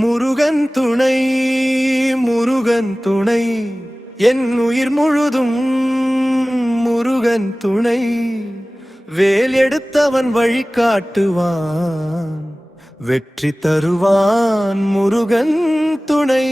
முருகன் துணை, முருகன் துணை, என் உயிர் முழுதும் முருகன் துணை. வேல் எடுத்தவன் வழி காட்டுவான், வெற்றி தருவான் முருகன் துணை.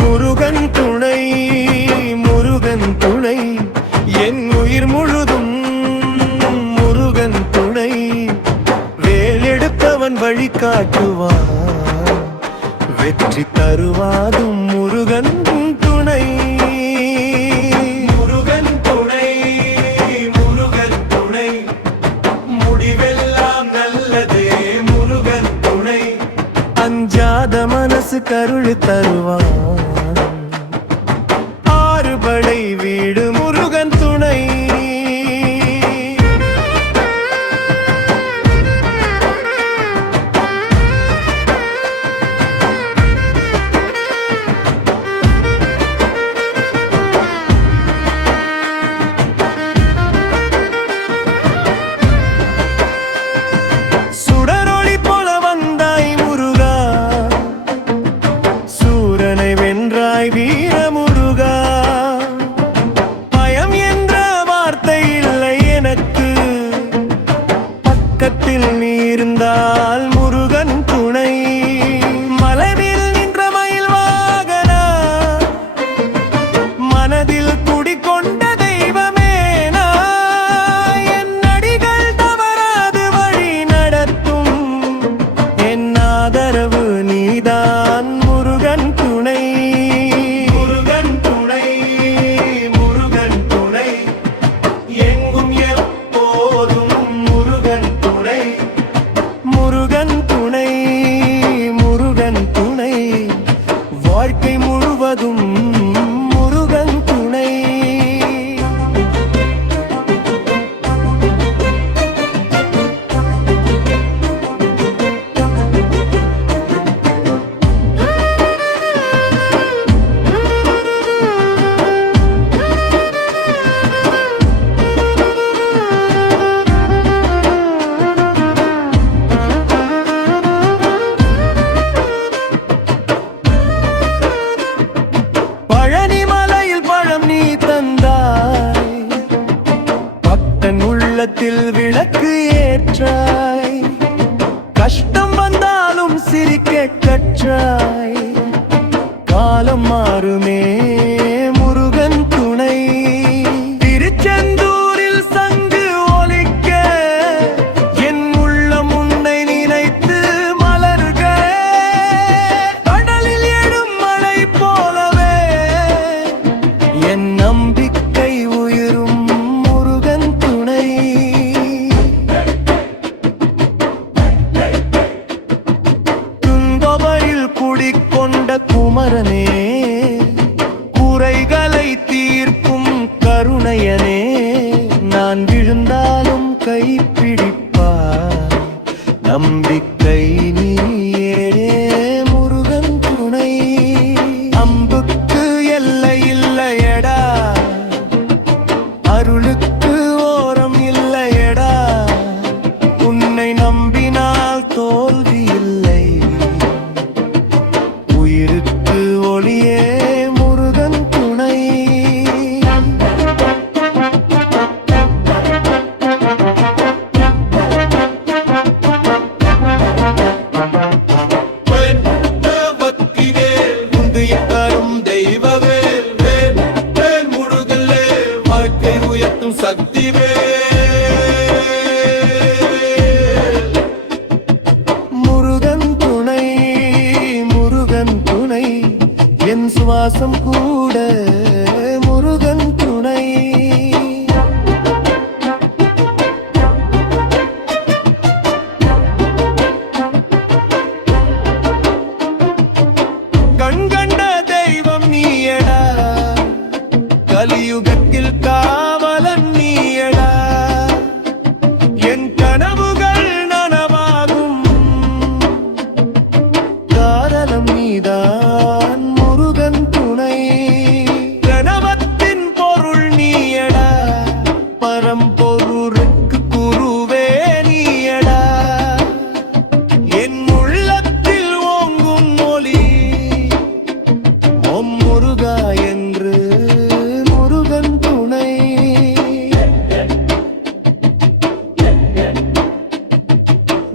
முருகன் துணை, முருகன் துணை, என் உயிர் முழுதும் முருகன் துணை. வேல் எடுத்தவன் வழி காட்டுவான், வெற்றி தருவாதும் முருகன் துணை. முருகன் துணை, முருகன் துணை, முடிவெல்லாம் நல்லதே முருகன் துணை. அஞ்சாத மனசு கருள் தருவான், ஆறுபடை வீடு முருகன் துணை. சுடரொளி போல வந்தாய் முருகா, சூரனை வென்றாய் வீர முருகா. பயம் என்ற வார்த்தை இல்லை எனக்கு, பக்கத்தில் நீ இருந்தால் முருகன் துணை. மலைவில் நின்ற மயில் வாகனா, மனதில் குடிகொண்ட தெய்வமே நான். என் அடிகள் தவறாது வழி நடத்தும், என் ஆதரவு நீதான் முருகன் துணை. முருகன் துணை, முருகன் துணை, எங்கும் எப்போதும் முருகன் துணை. முருகன் துணை, முருகன் துணை, வாழ்க்கை முழுவதும் முருகன் துணை. பழனிமலையில் பழம் நீ தந்தாய், பக்தன் உள்ளத்தில் விளக்கு ஏற்றாய். கஷ்டம் வந்தாலும் சிரிக்க கற்றாய், காலம் மாறுமே முருகன் துணை. திருச்செந்தூரில் சங்கு ஒலிக்க, என் உள்ளம் உன்னை நினைத்து மலர்க. கடலில் எடும் மழை போலவே என் நம்பிக்கை உயிரும் முருகன் துணை. துன்பவரில் குடிக்கொண்ட குமரனே, குறைகளை தீர்க்கும் கருணையனே. நான் விழுந்தாலும் கைப்பிடிப்பாய், நம்பிக்கை நீயே முருகன் துணை. அம்புக்கு எல்லை இல்லையடா, அருளுக்கு ஓரம் இல்லையடா. உன்னை நம்பினால் தோல்வி இல்லை, உயிருக்கு ஒளியே முருகன் துணை. தரும் தெய்வவேல், வேல் வேல் முருகல்லே, வாழ்க்கை உயர்த்தும் சக்தி வேல். முருகன் துணை, முருகன் துணை, என் சுவாசம் கூட முருகன் துணை. கண்கண்ட நீயடா கலியுகத்தில் காவலன் நீயடா என் கனவுகள் நனவாகும் காரணம் நீதான் முருகன் துணை கணவத்தின் பொருள் நீயடா பரம்பொருளுக்கு குருவே நீயடா என் உள்ளத்தில் ஓங்கும் மொழி ஓம் முருகா என்று முருகன் துணை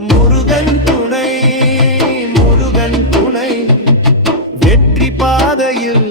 முருகன் துணை முருகன் துணை வெற்றி பாதையில்